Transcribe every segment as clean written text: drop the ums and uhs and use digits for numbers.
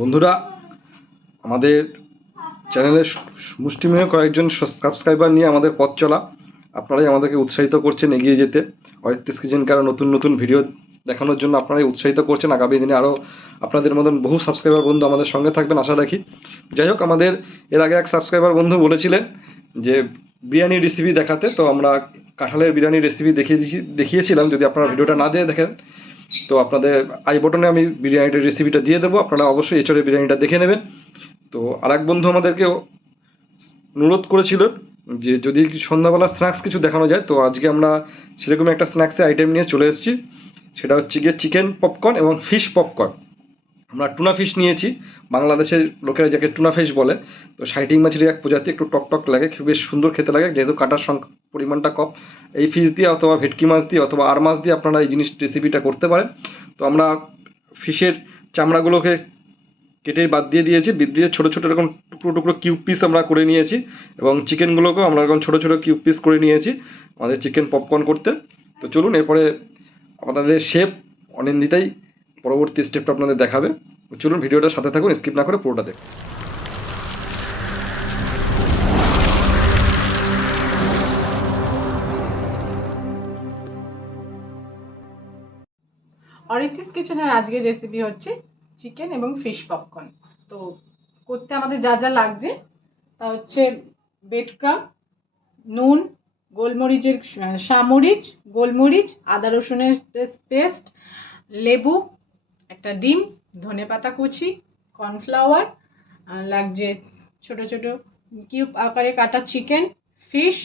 বন্ধুরা, আমাদের চ্যানেলে মুষ্টিমেয় কয়েকজন সাবস্ক্রাইবার নিয়ে আমাদের পথ চলা। আপনারাই আমাদেরকে উৎসাহিত করছেন এগিয়ে যেতে। অরিত্রিস কিচেনকে আরও নতুন নতুন ভিডিও দেখানোর জন্য আপনারাই উৎসাহিত করছেন। আগামী দিনে আরও আপনাদের মতন বহু সাবস্ক্রাইবার বন্ধু আমাদের সঙ্গে থাকবেন আশা রাখি। যাই হোক, আমাদের এর আগে এক সাবস্ক্রাইবার বন্ধু বলেছিলেন যে বিরিয়ানির রেসিপি দেখাতে, তো আমরা কাঁঠালের বিরিয়ানির রেসিপি দেখিয়েছিলাম। যদি আপনারা ভিডিওটা না দিয়ে দেখেন তো আপনাদের আই বটনে আমি বিরিয়ানিটার রেসিপিটা দিয়ে দেবো, আপনারা অবশ্যই এঁচড়ের বিরিয়ানিটা দেখে নেবেন। তো আরেক বন্ধু আমাদেরকে অনুরোধ করেছিল যে যদি সন্ধ্যাবেলা স্ন্যাক্স কিছু দেখানো যায়, তো আজকে আমরা সেরকম একটা স্ন্যাক্সের আইটেম নিয়ে চলে এসেছি। সেটা হচ্ছে গিয়ে চিকেন পপকর্ন এবং ফিশ পপকর্ন। আমরা টুনা ফিশ নিয়েছি, বাংলাদেশের লোকেরা যাকে টুনা ফিশ বলে। তো শাইটিং মাছের এক প্রজাতি, একটু টক টক লাগে, খুব বেশ সুন্দর খেতে লাগে, যেহেতু কাটার পরিমাণটা কম। এই ফিশ দিয়ে অথবা ভেটকি মাছ দিয়ে অথবা আর মাছ দিয়ে আপনারা এই রেসিপিটা করতে পারেন। তো আমরা ফিশের চামড়াগুলোকে কেটে বাদ দিয়েছি, দিয়ে ছোটো ছোটো এরকম টুকরো টুকরো কিউব পিস আমরা করে নিয়েছি, এবং চিকেনগুলোকেও আমরা এরকম ছোটো ছোটো কিউব পিস করে নিয়েছি আমাদের চিকেন পপকর্ন করতে। তো চলুন, এরপরে আপনাদের শেফ অনিন্দিতাই পরবর্তী স্টেপটা আপনাদের দেখাবে। চলুন ভিডিওটার সাথে থাকুন, স্কিপ না করে পুরোটা দেখুন। অরিত্রিস কিচেনের আজকের রেসিপি হচ্ছে চিকেন এবং ফিশ পপকর্ন। তো করতে আমাদের যা যা লাগছে তা হচ্ছে ব্রেড ক্রাম্ব, নুন, গোলমরিচের সামরিচ, গোলমরিচ, আদা রসুনের পেস্ট, লেবু, একটা ডিম, ধনেপাতা কুচি, কর্নফ্লাওয়ার, লাগছে ছোট ছোট কিউব আকারে কাটা চিকেন, ফিশ,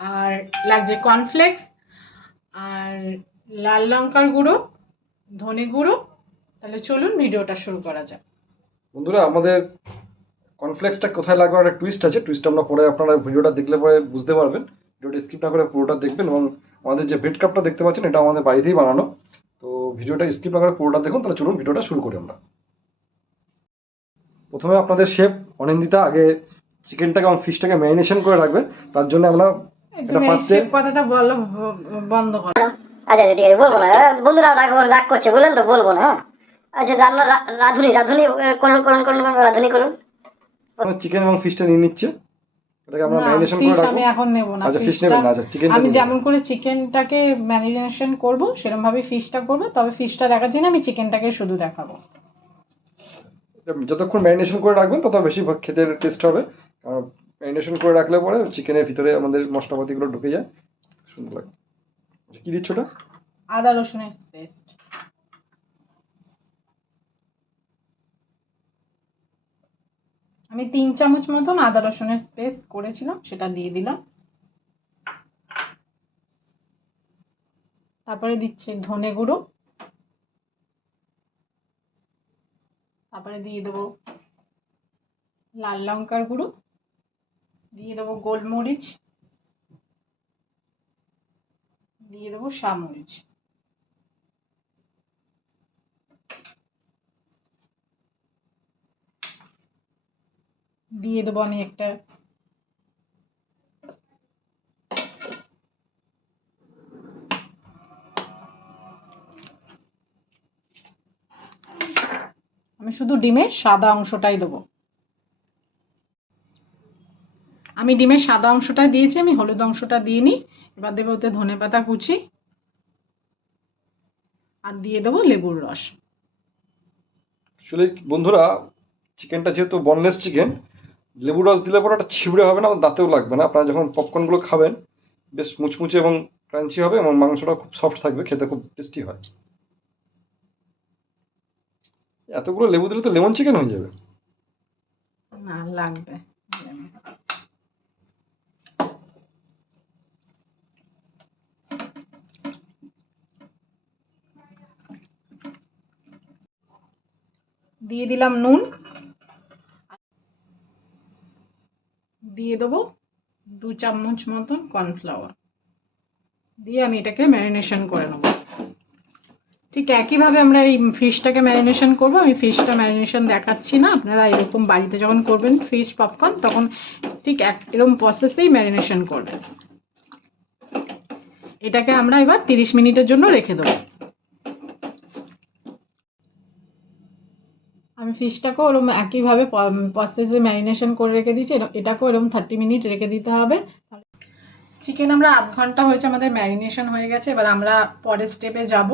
আর লাগছে কর্নফ্লেক্স, আর লাল লঙ্কার গুঁড়ো, ধনে গুঁড়ো। তাহলে চলুন ভিডিওটা শুরু করা যাক। বন্ধুরা, আমাদের কর্নফ্লেক্সটা কোথায় লাগবে একটা টুইস্ট আছে, টুইস্টটা আমরা পরে আপনারা ভিডিওটা দেখলে পরে বুঝতে পারবেন। ভিডিওটা স্কিপ না করে পুরোটা দেখবেন। এবং আমাদের যে ব্রেড কাপটা দেখতে পাচ্ছেন, এটা আমাদের বাড়িতেই বানানো। তো ভিডিওটা স্কিপ না করে পুরোটা দেখুন। তাহলে চলুন ভিডিওটা শুরু করি আমরা। প্রথমে আপনাদের শেফ অনিন্দিতা আগে চিকেনটাকে এবং ফিশটাকে ম্যারিনেশন করে রাখবে। তার জন্য আমরা একটা পাত্রে কথাটা বলো বন্ধ করো। আচ্ছা ঠিক আছে, বলবো না। বন্ধুরা রাগ করছে বললেন তো, বলবো না। আচ্ছা, রান্না রাঁধুনি রাঁধুনি করুন। চিকেন এবং ফিশটা নিয়ে নিচ্ছে, এটাকে আমরা ম্যারিনেশন করে রাখবো। আমি এখন নেব না। আচ্ছা, ফিশ নেবেন না? আচ্ছা, চিকেন আমি যেমন করে চিকেনটাকে ম্যারিনেশন করব সেরকম ভাবে ফিশটা করব, তবে ফিশটা দেখাচ্ছি না, আমি চিকেনটাকে শুধু দেখাবো। যতক্ষণ ম্যারিনেশন করে রাখবেন তত বেশি খেতে টেস্ট হবে। কারণ ম্যারিনেশন করে রাখলে পরে চিকেনের ভিতরে আমাদের মশলাপাতিগুলো ঢুকে যায়, সুন্দর লাগে। কি দিচ্ছ ওটা? আদা রসুনের পেস্ট। আমি 3 চামচ মতন আদা রসুনের পেস্ট করেছিলাম, সেটা দিয়ে দিলাম। তারপরে দিচ্ছি ধনে গুঁড়ো, তারপরে দিয়ে দেবো লাল লঙ্কার গুঁড়ো, দিয়ে দেবো গোলমরিচ, দিয়ে দেবো সামরিচ, দিয়ে দেবো আমি একটা আমি শুধু ডিমের সাদা অংশটাই দেবো। আমি ডিমের সাদা অংশটা দিয়েছি, আমি হলুদ অংশটা দিইনি। এবার দেবো ওতে ধনেপাতা কুচি, আর দিয়ে দেবো লেবুর রস। আসলে বন্ধুরা, চিকেনটা যেহেতু বনলেস চিকেন, লেবু রস দিলে পরে একটা ছিবড়ে হবে না, দাঁতেও লাগবে না। আপনারা যখন পপকর্নগুলো খাবেন বেশ মুচমুচে এবং ক্রাঞ্চি হবে, এবং মাংসটা খুব সফট থাকবে, খেতে খুব টেস্টি হয়। এতগুলো লেবু দিলে তো লেমন চিকেন হয়ে যাবে। না, লাগবে। দিয়ে দিলাম নুন, দিয়ে দেবো 2 চামচ মতন কর্নফ্লাওয়ার, দিয়ে আমি এটাকে ম্যারিনেশন করে নেব। ঠিক একইভাবে আমরা এই ফিশটাকে ম্যারিনেশন করব। আমি ফিশটা ম্যারিনেশন দেখাচ্ছি না, আপনারা এরকম বাড়িতে যখন করবেন ফিশ পপকর্ন, তখন ঠিক এরকম প্রসেসেই ম্যারিনেশন করবেন। এটাকে আমরা এবার 30 মিনিটের জন্য রেখে দেবো। আমি ফিশটাকেও ওরকম একইভাবে প্রসেসে ম্যারিনেশন করে রেখে দিয়েছি। এটাকেও এরকম 30 মিনিট রেখে দিতে হবে। চিকেন আমরা আধ ঘন্টা হয়েছে আমাদের ম্যারিনেশন হয়ে গেছে। এবার আমরা পরের স্টেপে যাব।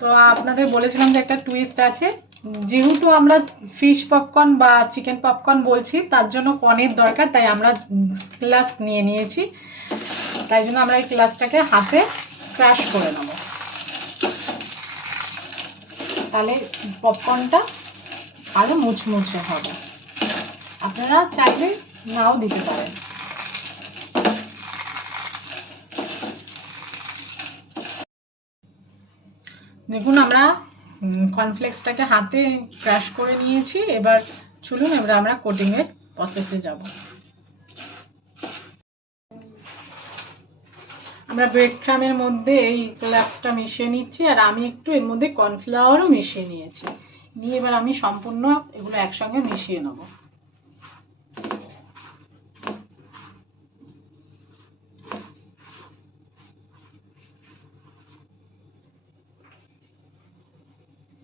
তো আপনাদের বলেছিলাম যে একটা টুইস্ট আছে, যেহেতু আমরা ফিশ পপকর্ন বা চিকেন পপকর্ন বলছি, তার জন্য কর্নের দরকার, তাই আমরা গ্লাস নিয়ে নিয়েছি। তাই জন্য আমরা এই গ্লাসটাকে হাতে ক্রাশ করে নেব, তাহলে পপকর্নটা আরো মুচমুচে হবে। আপনারা চাইলে নাও দিতে পারেন। দেখুন আমরা কর্নফ্লেক্সটাকে হাতে ক্রাশ করে নিয়েছি। এবার চলুন এবার আমরা কোটিংয়ের প্রসেসে যাব। আমরা ব্রেড ক্রামের মধ্যে এই ফ্লেক্সটা মিশিয়ে নিচ্ছি, আর আমি একটু এর মধ্যে কর্নফ্লাওয়ারও মিশিয়ে নিয়েছি। নিয়ে এবার আমি সম্পূর্ণ এগুলো একসঙ্গে মিশিয়ে নেব।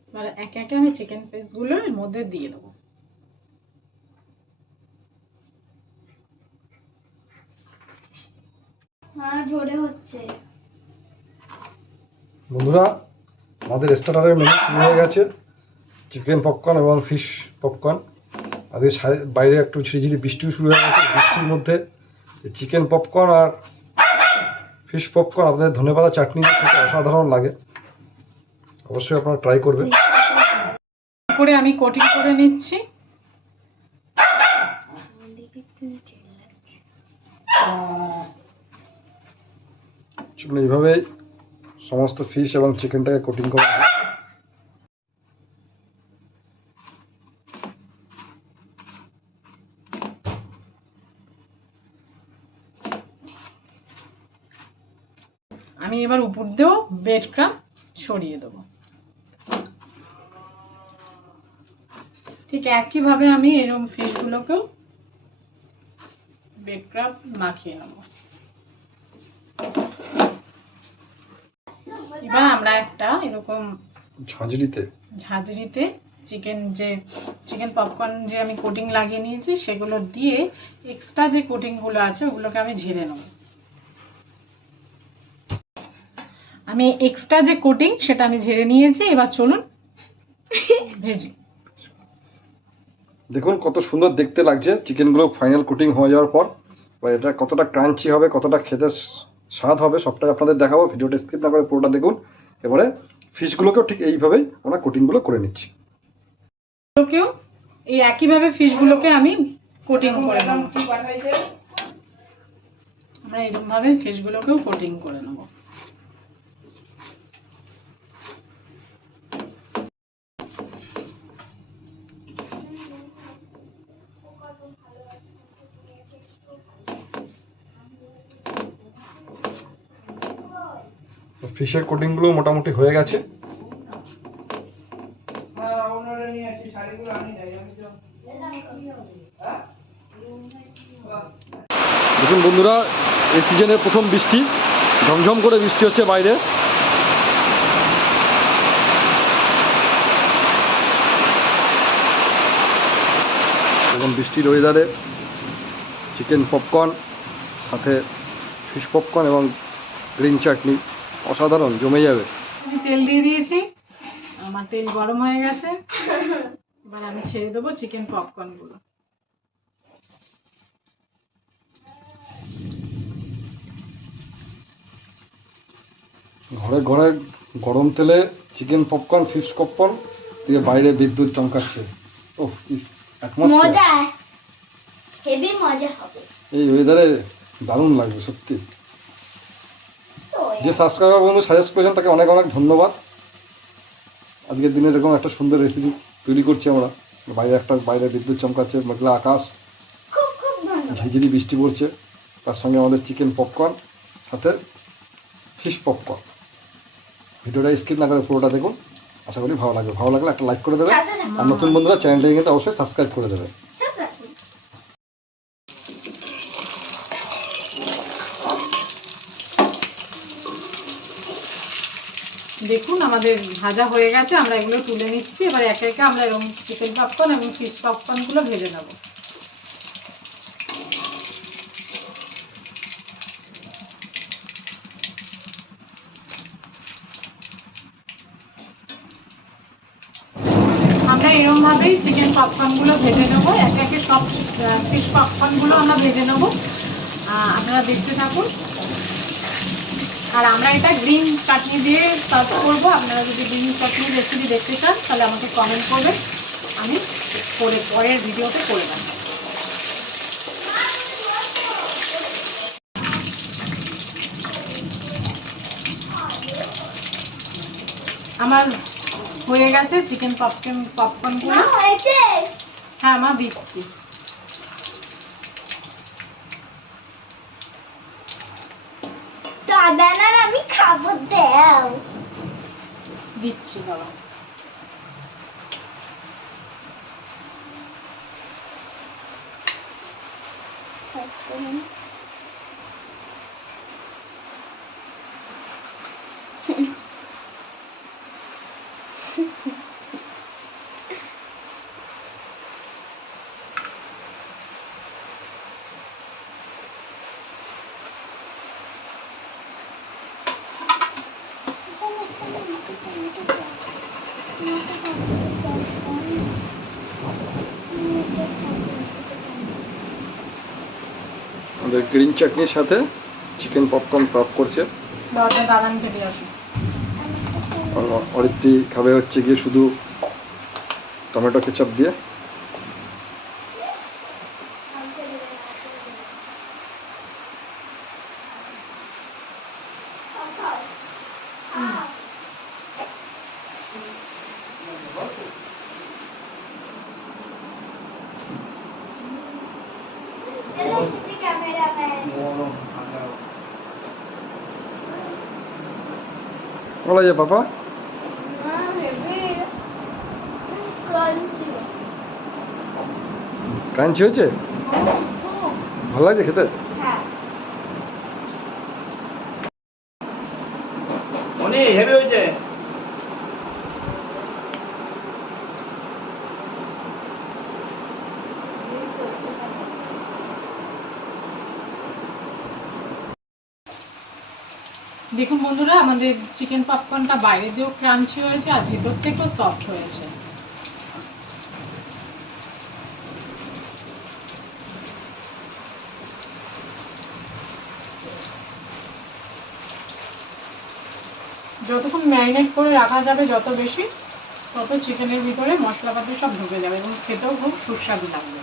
এবার একে একে আমি চিকেন পিসগুলো এর মধ্যে দিয়ে দেবো। জোরে হচ্ছে। বন্ধুরা, আমাদের স্টার্টারের মেনু শুরু হয়ে গেছে, চিকেন পপকর্ন এবং ফিশ পপকর্ন। আজকে বাইরে একটু ঝিরিঝিরি বৃষ্টিও শুরু হয়ে গেছে। বৃষ্টির মধ্যে চিকেন পপকর্ন আর ফিশ পপকর্ন আপনাদের ধনেপাতা চাটনি খেতে অসাধারণ লাগে। অবশ্যই আপনারা ট্রাই করবেন। করে আমি কোটিং করে নিচ্ছি। এইভাবেই সমস্ত ফিশ এবং চিকেনটাকে কোটিং করা হয়। আমি এবার উপর দিয়েও ব্রেড ক্রাম ছড়িয়ে দেবো। ঠিক একইভাবে আমি এরকম ফিশগুলোকেও ব্রেড ক্রাম মাখিয়ে নেব। এবার আমরা একটা এরকম ঝাঁঝরিতে চিকেন পপকর্ন যে আমি কোটিং লাগিয়ে নিয়েছি সেগুলো দিয়ে এক্সট্রা যে কোটিংগুলো আছে ওগুলোকে আমি ঝেড়ে নেব। আমি এক্সট্রা যে কোটিং সেটা আমি ঝেড়ে নিয়েছি। এবার চলুন ভেজি। দেখুন কত সুন্দর দেখতে লাগছে চিকেনগুলো ফাইনাল কোটিং হয়ে যাওয়ার পর। এটা কতটা ক্রাঞ্চি হবে, কতটা খেতে স্বাদ হবে, সবটাই আপনাদের দেখাবো। ভিডিওটা স্কিপ না করে পুরোটা দেখুন। এবারে ফিশগুলোকেও ঠিক এইভাবেই আমরা কোটিংগুলো করে নিচ্ছি। এই একইভাবে ফিশগুলোকে আমি কোটিং করে নেব। আমরা এরকম ভাবে ফিশগুলোকেও কোটিং করে নেব। ফিশের কোটিংগুলো মোটামুটি হয়ে গেছে। দেখুন বন্ধুরা, এই সিজনের প্রথম বৃষ্টি, ঝমঝম করে বৃষ্টি হচ্ছে বাইরে। এখন বৃষ্টির ওয়েদারে চিকেন পপকর্ন সাথে ফিশ পপকর্ন এবং গ্রিন চাটনি অসাধারণ, জমে যাবে। আমি তেল দিয়ে দিয়েছি, আমার তেল গরম হয়ে গেছে। এবার আমি ছেড়ে দেবো চিকেন পপকর্নগুলো। ঘরে ঘরে গরম তেলে চিকেন পপকর্ন, ফিশ পপকর্ন দিয়ে বাইরে বিদ্যুৎ চমকাচ্ছে। ওহ, মজা, হেভি মজা হবে। এই ওয়েদারে দারুণ লাগবে সত্যি। যে সাবস্ক্রাইবার বন্ধু সাজেস্ট করেছেন তাকে অনেক অনেক ধন্যবাদ। আজকের দিনে এরকম একটা সুন্দর রেসিপি তৈরি করছি আমরা। বাইরে বিদ্যুৎ চমকাচ্ছে, মেঘলা আকাশ, ঝিঝিরি বৃষ্টি পড়ছে, তার সঙ্গে আমাদের চিকেন পপকর্ন সাথে ফিশ পপকর্ন। ভিডিওটা স্কিপ না করে পুরোটা দেখুন, আশা করি ভালো লাগবে। ভালো লাগলে একটা লাইক করে দেবে, আর নতুন বন্ধুরা চ্যানেলটাকে কিন্তু অবশ্যই সাবস্ক্রাইব করে দেবে। দেখুন আমাদের ভাজা হয়ে গেছে, আমরা এগুলো তুলে নিচ্ছি। এবার একে একে আমরা এরকম চিকেন পপকর্ন এবং ফিশ পপকর্নগুলো ভেজে নেব। আমরা এরকমভাবেই চিকেন পপকর্নগুলো ভেজে নেবো, একে একে সব ফিশ পপকর্নগুলো আমরা ভেজে নেবো। আপনারা দেখতে থাকুন। আর আমরা এটা গ্রিন চাটনি দিয়ে সার্ভ করবো। আপনারা যদি গ্রিন চাটনি রেসিপি দেখতে চান তাহলে আমাকে কমেন্ট করবেন, আমি পরের ভিডিওতে করে দেব। আমার হয়ে গেছে চিকেন পপকর্নগুলো। হ্যাঁ মা দিচ্ছি। আমি খাবো, দাও। দিচ্ছি বাবা। আমাদের গ্রিন চাটনির সাথে চিকেন পপকর্ন সার্ভ করছে। দাদানকে দিয়ে আসুন। অরিত্রি খাবে হচ্ছে গিয়ে শুধু টমেটো কেচাপ দিয়ে। বলা যায় বাবা, ক্রাঞ্চি হয়েছে, ভালো লাগছে খেতে। অনেক হেভি হয়েছে। দেখুন বন্ধুরা, আমাদের চিকেন পপকর্নটা বাইরে যেও ক্রাঞ্চি হয়েছে আর ভেতর থেকেও সফট হয়েছে। যতক্ষণ ম্যারিনেট করে রাখা যাবে যত বেশি, তত চিকেনের ভিতরে মশলাপাতি সব ঢুকে যাবে এবং খেতেও খুব সুস্বাদু লাগবে।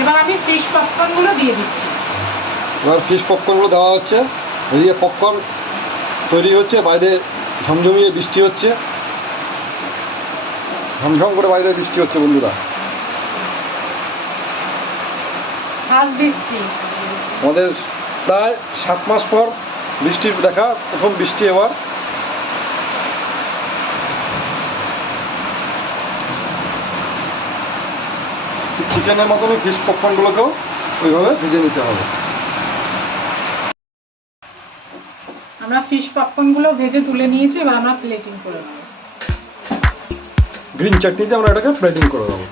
এবার আমি ফিশ পপকর্নগুলো দিয়ে দিচ্ছি। এবার ফিশ পপকর্নগুলো দেওয়া হচ্ছে। এদিকে পপকর্ন তৈরি হচ্ছে, বাইরে ঝমঝমিয়ে বৃষ্টি হচ্ছে, ঝমঝম করে বাইরে বৃষ্টি হচ্ছে বন্ধুরা। ফার্স্ট বৃষ্টি আমাদের প্রায় 7 মাস পর বৃষ্টির দেখা, প্রথম বৃষ্টি এবার। চিকেনের মতনই ফিশ পপকর্নগুলোকেও ওইভাবে ভেজে নিতে হবে। আমরা ফিশ পপকর্নগুলো ভেজে তুলে নিয়েছি, এবার আমরা প্লেটিং করে নেব। গ্রিন চাটনিতে আমরা এটাকে প্লেটিং করে দেবো।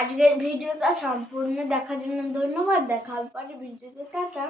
আজকের ভিডিওটা সম্পূর্ণ দেখার জন্য ধন্যবাদ। দেখা হবে পরে ভিডিওতে, টাটা।